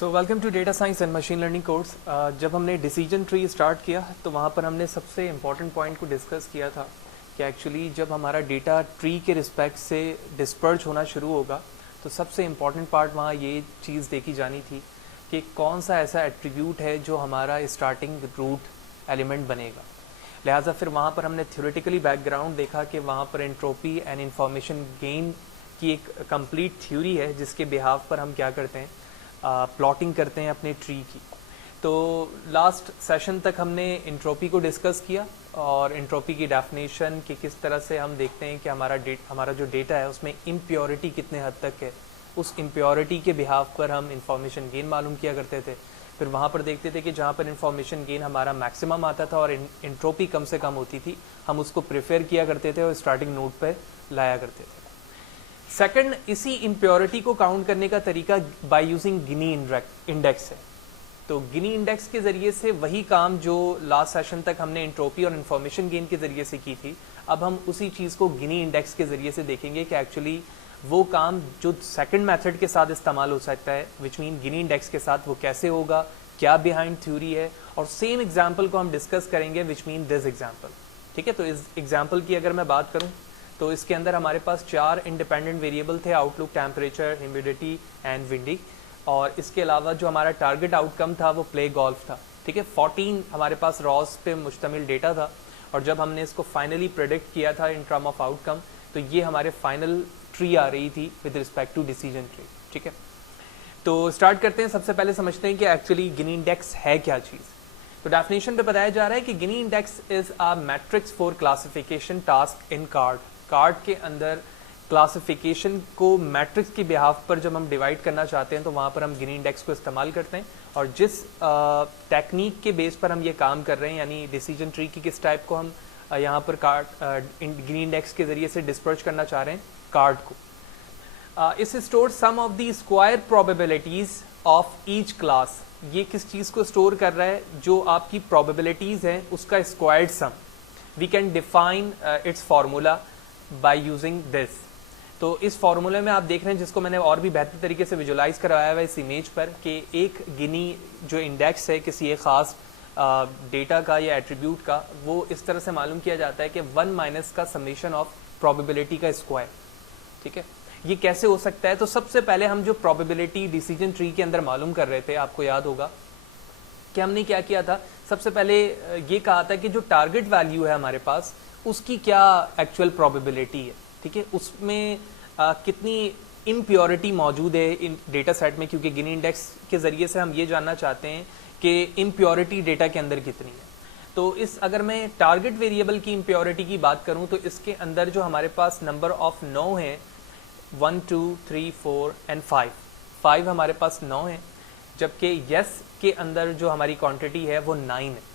So welcome to data science and machine learning course. जब हमने decision tree start किया तो वहाँ पर हमने सबसे इम्पॉर्टेंट पॉइंट को डिस्कस किया था कि एक्चुअली जब हमारा डेटा ट्री के रिस्पेक्ट से डिस्पर्ज होना शुरू होगा तो सबसे इम्पॉर्टेंट पार्ट वहाँ ये चीज़ देखी जानी थी कि कौन सा ऐसा एट्रीब्यूट है जो हमारा स्टार्टिंग रूट एलिमेंट बनेगा। लिहाजा फिर वहाँ पर हमने थ्योरेटिकली बैकग्राउंड देखा कि वहाँ पर एंट्रोपी एंड इंफॉर्मेशन गेन की एक कंप्लीट थ्योरी है जिसके बिहाफ पर हम क्या करते हैं, प्लॉटिंग करते हैं अपने ट्री की। तो लास्ट सेशन तक हमने एंट्रोपी को डिस्कस किया और एंट्रोपी की डेफिनेशन कि किस तरह से हम देखते हैं कि हमारा जो डेटा है उसमें इम्प्योरिटी कितने हद तक है, उस इम्प्योरिटी के बिहाफ पर हम इंफॉर्मेशन गेन मालूम किया करते थे। फिर वहाँ पर देखते थे कि जहाँ पर इंफॉर्मेशन गेन हमारा मैक्सिमम आता था और एंट्रोपी कम से कम होती थी, हम उसको प्रेफर किया करते थे और स्टार्टिंग नोड पर लाया करते थे। सेकंड, इसी इम्प्योरिटी को काउंट करने का तरीका बाय यूजिंग गिनी इंडेक्स है। तो गिनी इंडेक्स के ज़रिए से वही काम जो लास्ट सेशन तक हमने एंट्रोपी और इन्फॉर्मेशन गेन के ज़रिए से की थी, अब हम उसी चीज़ को गिनी इंडेक्स के ज़रिए से देखेंगे कि एक्चुअली वो काम जो सेकंड मेथड के साथ इस्तेमाल हो सकता है, विच मीन गिनी इंडेक्स के साथ, वो कैसे होगा, क्या बिहाइंड थ्योरी है। और सेम एग्जाम्पल को हम डिस्कस करेंगे विच मीन दिस एग्जाम्पल। ठीक है, तो इस एग्जाम्पल की अगर मैं बात करूँ तो इसके अंदर हमारे पास 4 इंडिपेंडेंट वेरिएबल थे, outlook, temperature, humidity and windy. और इसके अलावा जो हमारा टारगेट आउटकम था वो प्ले गोल्फ था। ठीक है, 14 हमारे पास रॉस पे मुश्तमिल डेटा था और जब हमने इसको फाइनली प्रेडिक्ट किया था इन टर्म ऑफ आउटकम तो ये हमारे फाइनल ट्री आ रही थी with respect to decision tree. ठीक है, तो स्टार्ट करते हैं। सबसे पहले समझते हैं कि एक्चुअली गिनी इंडेक्स है क्या चीज़। तो डेफिनेशन पे बताया जा रहा है कि Gini index is a matrix for classification task in card के अंदर क्लासिफिकेशन को मैट्रिक्स की बिहाफ पर जब हम डिवाइड करना चाहते हैं तो वहाँ पर हम गिनी इंडेक्स को इस्तेमाल करते हैं। और जिस टेक्निक के बेस पर हम ये काम कर रहे हैं, यानी डिसीजन ट्री की किस टाइप को हम यहाँ पर गिनी इंडेक्स के ज़रिए से डिस्पर्ज करना चाह रहे हैं कार्ड को। इस store sum of the square probabilities of each class. ये किस चीज़ को स्टोर कर रहा है? जो आपकी प्रोबेबिलिटीज़ हैं उसका squared sum. We can define its formula by using this. तो इस फार्मूले में आप देख रहे हैं, जिसको मैंने और भी बेहतर तरीके से विजुलाइज करवाया हुआ है इस इमेज पर, कि एक गिनी जो इंडेक्स है किसी एक खास डेटा का या एट्रीब्यूट का, वो इस तरह से मालूम किया जाता है कि 1 माइनस का समेशन ऑफ प्रोबेबिलिटी का स्क्वायर। ठीक है, ये कैसे हो सकता है? तो सबसे पहले हम जो प्रोबेबिलिटी डिसीजन ट्री के अंदर मालूम कर रहे थे, आपको याद होगा कि हमने क्या किया था। सबसे पहले ये कहा था कि जो टारगेट वैल्यू है हमारे पास उसकी क्या एक्चुअल प्रोबेबिलिटी है। ठीक है, उसमें कितनी इम्प्योरिटी मौजूद है इन डेटा सेट में, क्योंकि गिनी इंडेक्स के ज़रिए से हम ये जानना चाहते हैं कि इम्प्योरिटी डेटा के अंदर कितनी है। तो अगर मैं टारगेट वेरिएबल की इम्प्योरिटी की बात करूं तो इसके अंदर जो हमारे पास नंबर ऑफ 9 है, 1 2 3 4 एंड 5 हमारे पास 9 है, जबकि यस के अंदर जो हमारी क्वांटिटी है वो 9 है।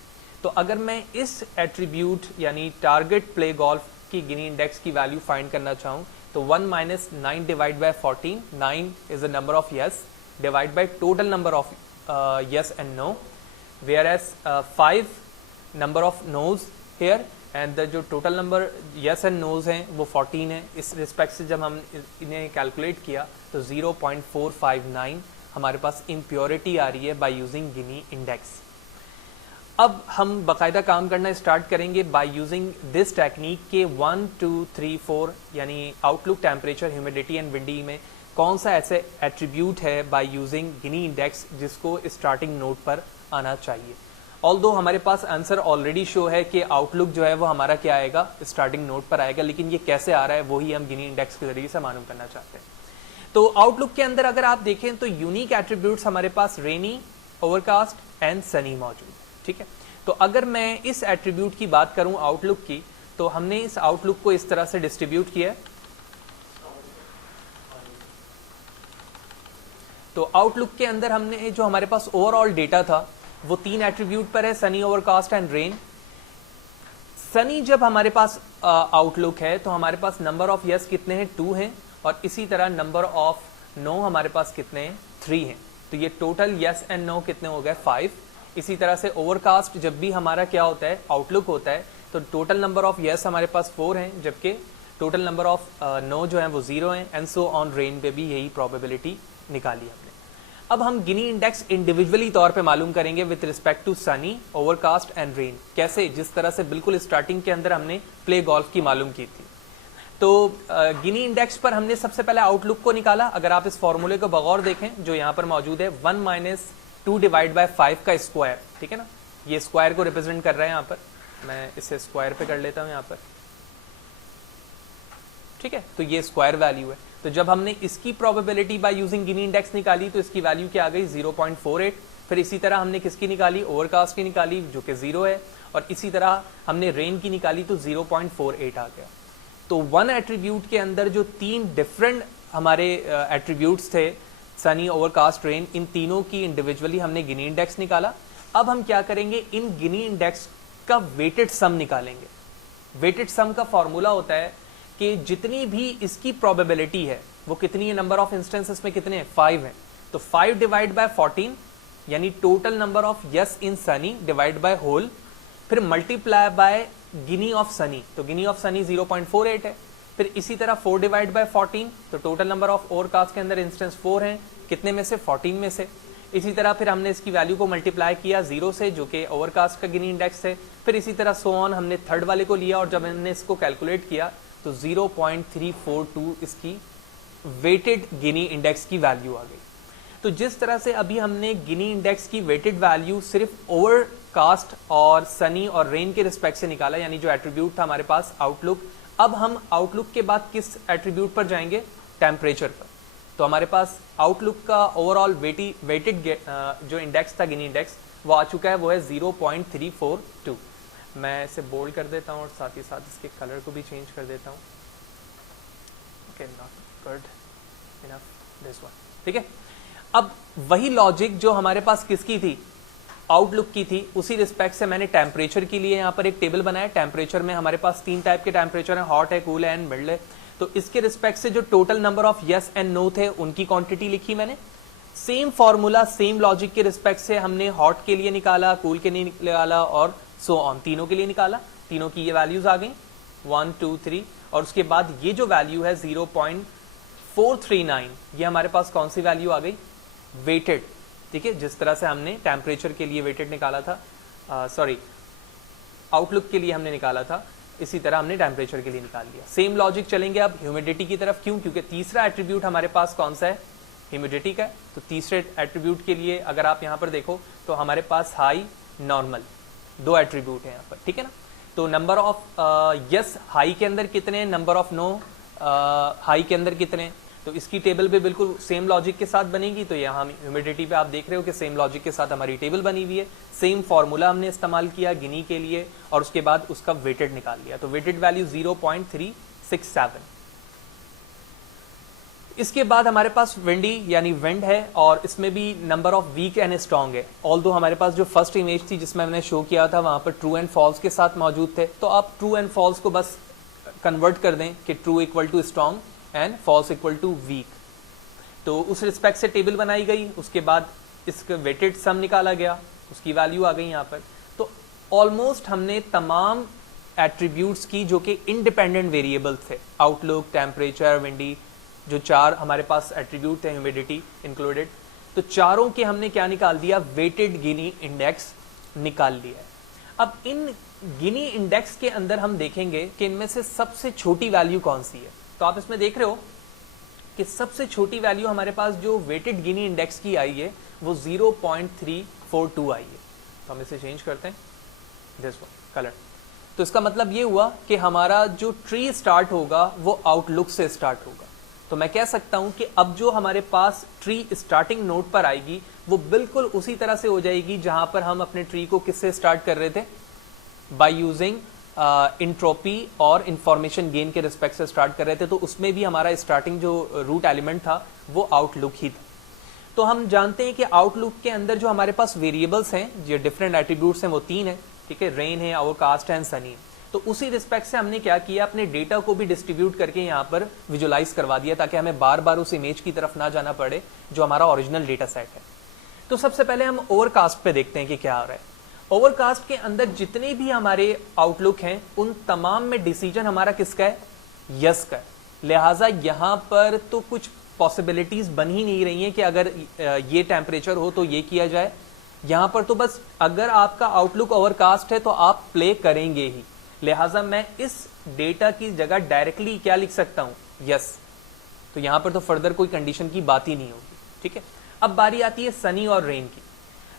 तो अगर मैं इस एट्रीब्यूट यानी टारगेट प्ले गोल्फ की गिनी इंडेक्स की वैल्यू फाइंड करना चाहूँ तो 1 minus 9 divide by 14, 9 is the number of yes, divide by total number of yes and no, whereas 5 number of nos here and जो total number yes and nos हैं वो 14 है। इस respect से जब हम इन्हें कैलकुलेट किया तो 0.459 हमारे पास इम्प्योरिटी आ रही है बाय यूजिंग गिनी इंडेक्स। अब हम बाकायदा काम करना स्टार्ट करेंगे बाय यूजिंग दिस टेक्निक के 1 2 3 4 यानी outlook, temperature, humidity and windy में कौन सा ऐसे एट्रीब्यूट है बाय यूजिंग गिनी इंडेक्स जिसको स्टार्टिंग नोड पर आना चाहिए। ऑल्दो हमारे पास आंसर ऑलरेडी शो है कि आउटलुक जो है वो हमारा क्या आएगा, स्टार्टिंग नोड पर आएगा, लेकिन ये कैसे आ रहा है वही हम गिनी इंडेक्स के जरिए से मालूम करना चाहते हैं। तो आउटलुक के अंदर अगर आप देखें तो यूनिक एट्रीब्यूट्स हमारे पास रेनी, ओवरकास्ट एंड सनी मौजूद। ठीक है, तो अगर मैं इस एट्रीब्यूट की बात करूं आउटलुक की, तो हमने इस आउटलुक को इस तरह से डिस्ट्रीब्यूट किया है। तो आउटलुक के अंदर हमने जो हमारे पास ओवरऑल डेटा था वो 3 एट्रीब्यूट पर है, Sunny, overcast and rain. Sunny जब हमारे पास आउटलुक है तो हमारे पास नंबर ऑफ यस कितने हैं, 2 हैं, और इसी तरह नंबर ऑफ नो हमारे पास कितने हैं, 3 हैं। तो ये टोटल यस एंड नो कितने हो गए, 5। इसी तरह से ओवरकास्ट जब भी हमारा क्या होता है, आउटलुक होता है, तो टोटल नंबर ऑफ यस हमारे पास 4 हैं, जबकि टोटल नंबर ऑफ नो जो है वो 0 हैं, एंड सो ऑन। रेन पे भी यही प्रोबेबिलिटी निकाली हमने। अब हम गिनी इंडेक्स इंडिविजुअली तौर पे मालूम करेंगे with respect to sunny, overcast and rain. कैसे? जिस तरह से बिल्कुल स्टार्टिंग के अंदर हमने प्ले गोल्फ की मालूम की थी। तो गिनी इंडेक्स पर हमने सबसे पहले आउटलुक को निकाला। अगर आप इस फॉर्मूले को बगौर देखें जो यहाँ पर मौजूद है, 1 माइनस 2 डिवाइड बाय 5 का स्क्वायर, ठीक है ना, ये स्क्वायर को रिप्रेजेंट कर रहा है यहाँ पर। मैं इसे स्क्वायर पे कर लेता हूँ यहाँ पर, ठीक है। तो ये स्क्वायर वैल्यू है। तो जब हमने इसकी probability by using Gini index निकाली तो इसकी वैल्यू क्या आ गई? 0.48। फिर इसी तरह हमने किसकी निकाली? ओवरकास्ट की निकाली जो कि 0 है, और इसी तरह हमने रेन की निकाली तो 0.48 आ गया। तो वन एट्रीब्यूट के अंदर जो 3 डिफरेंट हमारे एट्रीब्यूट्स थे, सनी, ओवरकास्ट, रेन, इन तीनों की इंडिविजुअली हमने गिनी इंडेक्स निकाला। अब हम क्या करेंगे? इन गिनी इंडेक्स का वेटेड सम निकालेंगे। वेटेड सम का फॉर्मूला होता है कि जितनी भी इसकी प्रोबेबिलिटी है वो कितनी है? नंबर ऑफ इंस्टेंसेस में कितने हैं? 5 है। तो 5 डिवाइड बाय 14 यानी total number of yes in sunny divide by whole, फिर multiply by Gini of sunny. तो गिनी ऑफ सनी 0.48 है। फिर इसी तरह 4 डिवाइड बाय 14, तो टोटल नंबर ऑफ ओवरकास्ट के अंदर इंस्टेंस 4 हैं, कितने में से? 14 में से। इसी तरह फिर हमने इसकी वैल्यू को मल्टीप्लाई किया 0 से जो कि ओवरकास्ट का गिनी इंडेक्स है। फिर इसी तरह सो ऑन हमने थर्ड वाले को लिया और जब हमने इसको कैलकुलेट किया तो 0.342 इसकी वेटेड गिनी इंडेक्स की वैल्यू आ गई। तो जिस तरह से अभी हमने गिनी इंडेक्स की वेटेड वैल्यू सिर्फ ओवरकास्ट और सनी और रेन के रिस्पेक्ट से निकाला, यानी जो एट्रीब्यूट था हमारे पास आउटलुक। अब हम आउटलुक के बाद किस एट्रीब्यूट पर जाएंगे? टेम्परेचर पर। तो हमारे पास आउटलुक का ओवरऑल वेटेड जो इंडेक्स था, गिनी इंडेक्स, वो आ चुका है, वो है 0.342। मैं इसे बोल्ड कर देता हूँ और साथ ही साथ इसके कलर को भी चेंज कर देता हूँ। Okay, not good enough, this one, ठीक है। अब वही लॉजिक जो हमारे पास किसकी थी? आउटलुक की थी, उसी रिस्पेक्ट से मैंने टेम्परेचर के लिए यहाँ पर एक टेबल बनाया। टेम्परेचर में हमारे पास 3 टाइप के टेम्परेचर हैं, हॉट है, कूल है एंड मिल्ड है। तो इसके रिस्पेक्ट से जो total number of yes and no थे उनकी क्वांटिटी लिखी मैंने। सेम फॉर्मूला, सेम लॉजिक के रिस्पेक्ट से हमने हॉट के लिए निकाला, कूल के लिए निकाला और सो ऑन, तीनों के लिए निकाला। तीनों की ये वैल्यूज आ गई 1, 2, 3, और उसके बाद ये जो वैल्यू है 0.439, ये हमारे पास कौन सी वैल्यू आ गई? वेटेड, ठीक है। जिस तरह से हमने टेम्परेचर के लिए वेटेड निकाला था, सॉरी आउटलुक के लिए हमने निकाला था, इसी तरह हमने टेम्परेचर के लिए निकाल लिया। सेम लॉजिक चलेंगे अब ह्यूमिडिटी की तरफ। क्यों? क्योंकि तीसरा एट्रीब्यूट हमारे पास कौन सा है? ह्यूमिडिटी का। तो तीसरे एट्रीब्यूट के लिए अगर आप यहाँ पर देखो तो हमारे पास हाई, नॉर्मल, 2 एट्रीब्यूट है यहाँ पर, ठीक है ना। तो नंबर ऑफ यस हाई के अंदर कितने, नंबर ऑफ नो हाई के अंदर कितने, तो इसकी टेबल भी बिल्कुल सेम लॉजिक के साथ बनेगी। तो यहाँ ह्यूमिडिटी पे आप देख रहे हो कि सेम लॉजिक के साथ हमारी टेबल बनी हुई है। सेम फॉर्मूला हमने इस्तेमाल किया गिनी के लिए और उसके बाद उसका वेटेड निकाल लिया। तो वेटेड वैल्यू 0.367। इसके बाद हमारे पास विंडी यानी विंड है और इसमें भी number of weak and strong है। ऑल्दो हमारे पास जो फर्स्ट इमेज थी जिसमें हमने शो किया था वहां पर ट्रू एंड फॉल्स के साथ मौजूद थे। तो आप ट्रू एंड फॉल्स को बस कन्वर्ट कर दें कि true equal to strong and false equal to weak. तो उस रिस्पेक्ट से टेबल बनाई गई, उसके बाद इसका वेटेड सम निकाला गया, उसकी वैल्यू आ गई यहाँ पर। तो ऑलमोस्ट हमने तमाम एट्रीब्यूट्स की जो कि इंडिपेंडेंट वेरिएबल्स थे, आउटलुक, टेम्परेचर, विंडी, जो 4 हमारे पास एट्रीब्यूट थे ह्यूमिडिटी इंक्लूडेड, तो चारों के हमने क्या निकाल दिया? वेटेड गिनी इंडेक्स निकाल लिया है। अब इन गिनी इंडेक्स के अंदर हम देखेंगे कि इनमें से सबसे छोटी वैल्यू कौन सी है। तो आप इसमें देख रहे हो कि सबसे छोटी वैल्यू हमारे पास जो वेटेड गिनी इंडेक्स की आई है वो 0.342 आई है। तो हम इसे चेंज करते हैं, दिस वन कलर। तो इसका मतलब ये हुआ कि हमारा जो ट्री स्टार्ट होगा वो आउटलुक से स्टार्ट होगा। तो मैं कह सकता हूं कि अब जो हमारे पास ट्री स्टार्टिंग नोड पर आएगी वो बिल्कुल उसी तरह से हो जाएगी जहां पर हम अपने ट्री को किससे स्टार्ट कर रहे थे? बाय यूजिंग इंट्रोपी और इंफॉर्मेशन गेन के रिस्पेक्ट से स्टार्ट कर रहे थे। तो उसमें भी हमारा स्टार्टिंग जो रूट एलिमेंट था वो आउटलुक ही था। तो हम जानते हैं कि आउटलुक के अंदर जो हमारे पास वेरिएबल्स हैं, जो डिफरेंट एट्रीब्यूट्स हैं, वो 3 हैं, ठीक है। रेन है, ओवरकास्ट है एंड सनी है। तो उसी रिस्पेक्ट से हमने क्या किया, अपने डेटा को भी डिस्ट्रीब्यूट करके यहाँ पर विजुलाइज करवा दिया ताकि हमें बार बार उस इमेज की तरफ ना जाना पड़े जो हमारा ओरिजिनल डेटा सेट है। तो सबसे पहले हम ओवरकास्ट पे देखते हैं कि क्या आ रहा है। ओवरकास्ट के अंदर जितने भी हमारे आउटलुक हैं उन तमाम में डिसीजन हमारा किसका है? यस का है। लिहाजा यहां पर तो कुछ पॉसिबिलिटीज बन ही नहीं रही हैं कि अगर ये टेम्परेचर हो तो ये किया जाए। यहां पर तो बस अगर आपका आउटलुक ओवरकास्ट है तो आप प्ले करेंगे ही, लिहाजा मैं इस डेटा की जगह डायरेक्टली क्या लिख सकता हूं, यस। तो यहां पर तो फर्दर कोई कंडीशन की बात ही नहीं होगी, ठीक है। अब बारी आती है सनी और रेन की,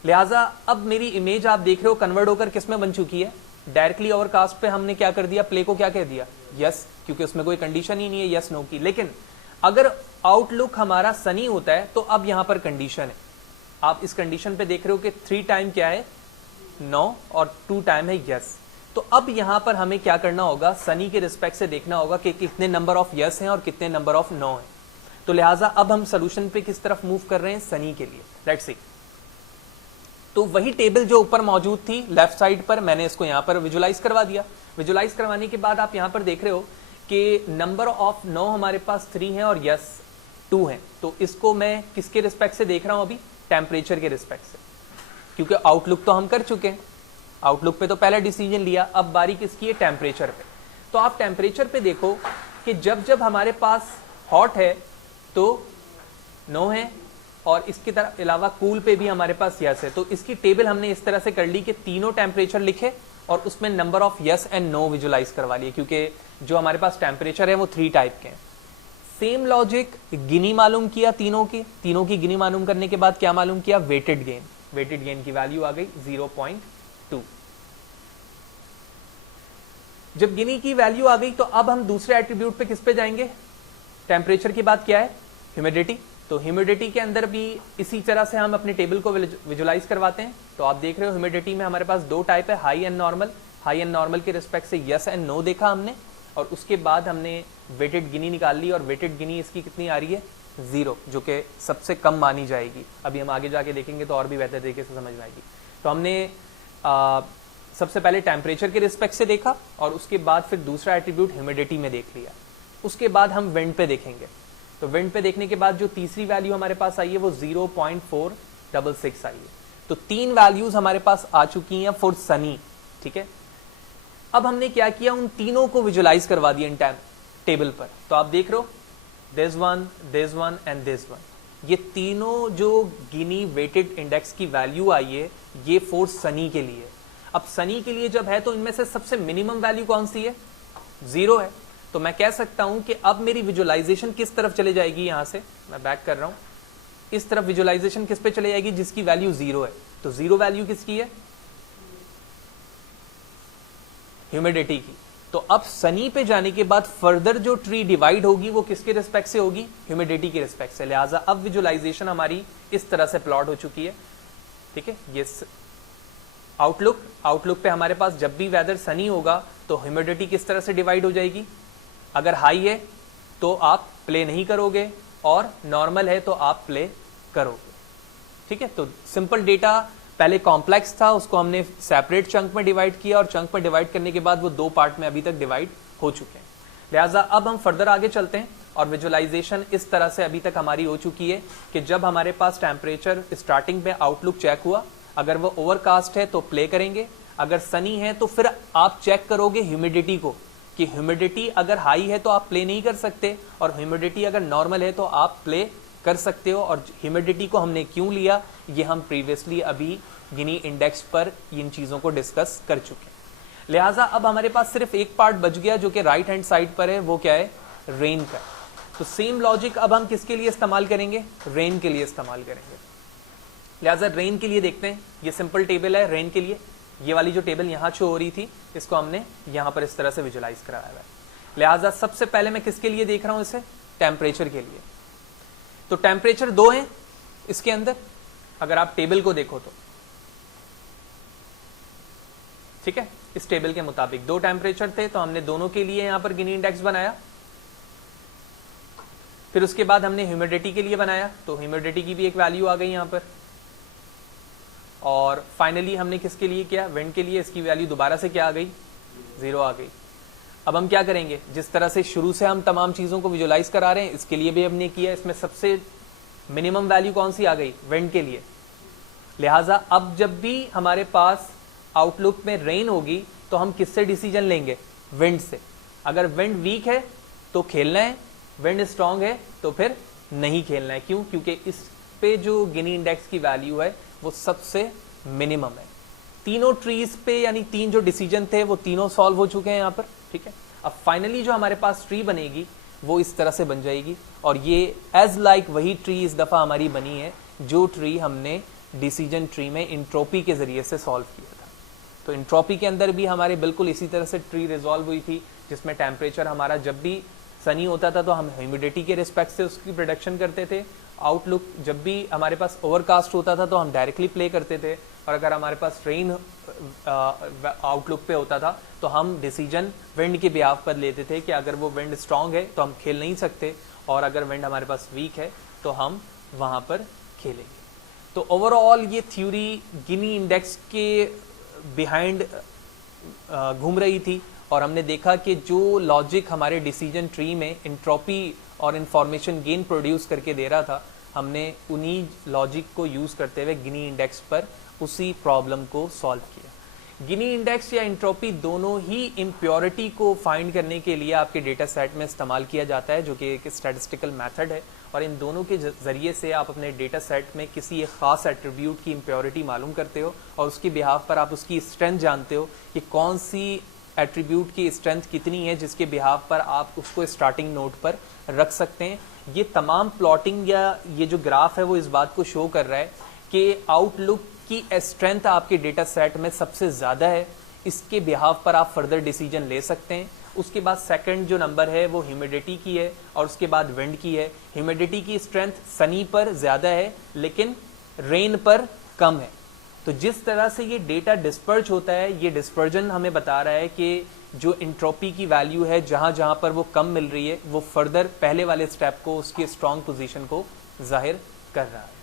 लिहाजा अब मेरी इमेज आप देख रहे हो कन्वर्ट होकर किस में बन चुकी है, डायरेक्टली ओवरकास्ट पे हमने क्या कर दिया, प्ले को क्या कह दिया, यस, क्योंकि उसमें कोई कंडीशन ही नहीं है यस नो की। लेकिन अगर आउटलुक हमारा सनी होता है तो अब यहां पर कंडीशन है, आप इस कंडीशन पे देख रहे हो कि 3 टाइम क्या है, नो, और 2 टाइम है यस। तो अब यहां पर हमें क्या करना होगा, सनी के रिस्पेक्ट से देखना होगा कि कितने नंबर ऑफ यस हैं और कितने नंबर ऑफ नो हैं। तो लिहाजा अब हम सोल्यूशन पे किस तरफ मूव कर रहे हैं, सनी के लिए। Let's see. तो वही टेबल जो ऊपर मौजूद थी लेफ्ट साइड पर, मैंने इसको यहां पर विजुलाइज करवा दिया। विजुलाइज करवाने के बाद आप यहां पर देख रहे हो कि नंबर ऑफ नो हमारे पास 3 है और यस 2 है। तो इसको मैं किसके रिस्पेक्ट से देख रहा हूं, अभी टेम्परेचर के रिस्पेक्ट से, क्योंकि आउटलुक तो हम कर चुके हैं, आउटलुक पे तो पहला डिसीजन लिया, अब बारी किसकी है, टेम्परेचर पे। तो आप टेम्परेचर पे देखो कि जब जब हमारे पास हॉट है तो नो है, और इसके तरह अलावा कूल पे भी हमारे पास यस है। तो इसकी टेबल हमने इस तरह से कर ली कि तीनों टेम्परेचर लिखे और उसमें number of yes and no visualize करवा लिए, क्योंकि जो हमारे पास टेम्परेचर है वो 3 टाइप के हैं। सेम लॉजिक गिनी मालूम किया, तीनों की गिनी मालूम करने के बाद क्या मालूम किया, वेटेड गेन। वेटेड गेन की वैल्यू आ गई 0.2। जब गिनी की वैल्यू आ गई तो अब हम दूसरे एट्रीब्यूट पे किस पे जाएंगे, टेम्परेचर के बाद क्या है, ह्यूमिडिटी। तो ह्यूमिडिटी के अंदर भी इसी तरह से हम अपने टेबल को विजुलाइज करवाते हैं। तो आप देख रहे हो ह्यूमिडिटी में हमारे पास 2 टाइप है, high and normal. High and normal के रिस्पेक्ट से यस एंड नो देखा हमने, और उसके बाद हमने वेटेड गिनी निकाल ली, और वेटेड गिनी इसकी कितनी आ रही है, 0, जो कि सबसे कम मानी जाएगी। अभी हम आगे जाके देखेंगे तो और भी बेहतर तरीके से समझ में आएगी। तो हमने सबसे पहले टेम्परेचर के रिस्पेक्ट से देखा, और उसके बाद फिर दूसरा एट्रीब्यूट ह्यूमिडिटी में देख लिया। उसके बाद हम विंड पे देखेंगे। तो विंड पे देखने के बाद जो तीसरी वैल्यू हमारे पास आई है वो 0.466 आई है। तो 3 वैल्यूज हमारे पास आ चुकी हैं फॉर सनी, ठीक है। अब हमने क्या किया, उन तीनों को विजुलाइज करवा दिया इन टेबल पर। तो आप देख रहे हो this one and this one, ये तीनों जो गिनी वेटेड इंडेक्स की वैल्यू आई है ये फॉर सनी के लिए। अब सनी के लिए जब है तो इनमें से सबसे मिनिमम वैल्यू कौन सी है, 0 है। तो मैं कह सकता हूं कि अब मेरी विजुलाइजेशन किस तरफ चले जाएगी, यहां से मैं बैक कर रहा हूं, इस तरफ विजुलाइजेशन किस पे चले जाएगी, जिसकी वैल्यू 0 है। तो 0 वैल्यू किसकी है, ह्यूमिडिटी की। तो अब सनी पे जाने के बाद फर्दर जो ट्री डिवाइड होगी वो किसके रिस्पेक्ट से होगी, ह्यूमिडिटी के रिस्पेक्ट से। लिहाजा अब विजुलाइजेशन हमारी इस तरह से प्लॉट हो चुकी है, ठीक है। ये आउटलुक पे हमारे पास जब भी वेदर सनी होगा तो ह्यूमिडिटी किस तरह से डिवाइड हो जाएगी, अगर हाई है तो आप प्ले नहीं करोगे, और नॉर्मल है तो आप प्ले करोगे, ठीक है। तो सिंपल डेटा पहले कॉम्प्लेक्स था, उसको हमने सेपरेट चंक में डिवाइड किया, और चंक में डिवाइड करने के बाद वो 2 पार्ट में अभी तक डिवाइड हो चुके हैं। लिहाजा अब हम फर्दर आगे चलते हैं, और विजुलाइजेशन इस तरह से अभी तक हमारी हो चुकी है कि जब हमारे पास टेम्परेचर स्टार्टिंग में आउटलुक चेक हुआ, अगर वो ओवरकास्ट है तो प्ले करेंगे, अगर सनी है तो फिर आप चेक करोगे ह्यूमिडिटी को, कि ह्यूमिडिटी अगर हाई है तो आप प्ले नहीं कर सकते, और ह्यूमिडिटी अगर नॉर्मल है तो आप प्ले कर सकते हो। और ह्यूमिडिटी को हमने क्यों लिया, ये हम प्रीवियसली अभी गिनी इंडेक्स पर इन चीज़ों को डिस्कस कर चुके हैं। लिहाजा अब हमारे पास सिर्फ एक पार्ट बच गया जो कि राइट हैंड साइड पर है, वो क्या है, रेन का। तो सेम लॉजिक अब हम किसके लिए इस्तेमाल करेंगे, रेन के लिए इस्तेमाल करेंगे। लिहाजा रेन के लिए देखते हैं, ये सिंपल टेबल है रेन के लिए। ये वाली जो टेबल यहाँ शो हो रही थी इसको हमने यहाँ पर इस तरह से विजुलाइज कराया है। लिहाजा सबसे पहले मैं किसके लिए देख रहा हूं इसे, टेम्परेचर के लिए। तो टेम्परेचर 2 हैं इसके अंदर, अगर आप टेबल को देखो तो, ठीक है। इस टेबल के मुताबिक 2 टेम्परेचर थे, तो हमने दोनों के लिए यहां पर गिनी इंडेक्स बनाया। फिर उसके बाद हमने ह्यूमिडिटी के लिए बनाया, तो ह्यूमिडिटी की भी एक वैल्यू आ गई यहां पर। और फाइनली हमने किसके लिए किया, विंड के लिए, इसकी वैल्यू दोबारा से क्या आ गई, 0 आ गई। अब हम क्या करेंगे, जिस तरह से शुरू से हम तमाम चीजों को विजुलाइज करा रहे हैं, इसके लिए भी हमने किया। इसमें सबसे मिनिमम वैल्यू कौन सी आ गई, विंड के लिए। लिहाजा अब जब भी हमारे पास आउटलुक में रेन होगी तो हम किससे डिसीजन लेंगे, विंड से। अगर विंड वीक है तो खेलना है, विंड स्ट्रांग है तो फिर नहीं खेलना है। क्यों? क्योंकि इस पे जो गिनी इंडेक्स की वैल्यू है वो सबसे मिनिमम है। तीनों ट्रीज पे यानी 3 जो डिसीजन थे वो तीनों सॉल्व हो चुके हैं यहाँ पर, ठीक है। अब फाइनली जो हमारे पास ट्री बनेगी वो इस तरह से बन जाएगी, और ये एज लाइक वही ट्री इस दफा हमारी बनी है जो ट्री हमने डिसीजन ट्री में इंट्रोपी के जरिए से सॉल्व किया था। तो इंट्रोपी के अंदर भी हमारे बिल्कुल इसी तरह से ट्री रिजॉल्व हुई थी, जिसमें टेम्परेचर हमारा जब भी सनी होता था तो हम ह्यूमिडिटी के रिस्पेक्ट से उसकी प्रोडक्शन करते थे। आउटलुक जब भी हमारे पास ओवरकास्ट होता था तो हम डायरेक्टली प्ले करते थे, और अगर हमारे पास रेन आउटलुक पे होता था तो हम डिसीजन विंड के बिहाफ पर लेते थे कि अगर वो विंड स्ट्रांग है तो हम खेल नहीं सकते, और अगर विंड हमारे पास वीक है तो हम वहां पर खेलेंगे। तो ओवरऑल ये थ्योरी गिनी इंडेक्स के बिहाइंड घूम रही थी, और हमने देखा कि जो लॉजिक हमारे डिसीजन ट्री में इंट्रोपी और इंफॉर्मेशन गेन प्रोड्यूस करके दे रहा था, हमने उन्हीं लॉजिक को यूज करते हुए गिनी इंडेक्स पर उसी प्रॉब्लम को सॉल्व किया। गिनी इंडेक्स या इंट्रोपी दोनों ही इम्प्योरिटी को फाइंड करने के लिए आपके डेटा सेट में इस्तेमाल किया जाता है, जो कि एक स्टैटिस्टिकल मेथड है, और इन दोनों के जरिए से आप अपने डेटा सेट में किसी एक खास एट्रीब्यूट की इम्प्योरिटी मालूम करते हो, और उसके बिहाफ पर आप उसकी स्ट्रेंथ जानते हो कि कौन सी एट्रीब्यूट की स्ट्रेंथ कितनी है, जिसके बिहाफ पर आप उसको स्टार्टिंग नोट पर रख सकते हैं। ये तमाम प्लॉटिंग या ये जो ग्राफ है वो इस बात को शो कर रहा है कि आउटलुक की स्ट्रेंथ आपके डेटा सेट में सबसे ज़्यादा है, इसके बिहाफ पर आप फर्दर डिसीजन ले सकते हैं। उसके बाद सेकंड जो नंबर है वो ह्यूमिडिटी की है, और उसके बाद विंड की है। ह्यूमिडिटी की स्ट्रेंथ सनी पर ज़्यादा है लेकिन रेन पर कम है। तो जिस तरह से ये डेटा डिस्पर्ज होता है, ये डिस्पर्जन हमें बता रहा है कि जो इंट्रोपी की वैल्यू है जहाँ जहाँ पर वो कम मिल रही है वो फर्दर पहले वाले स्टेप को, उसकी स्ट्रॉन्ग पोजीशन को जाहिर कर रहा है।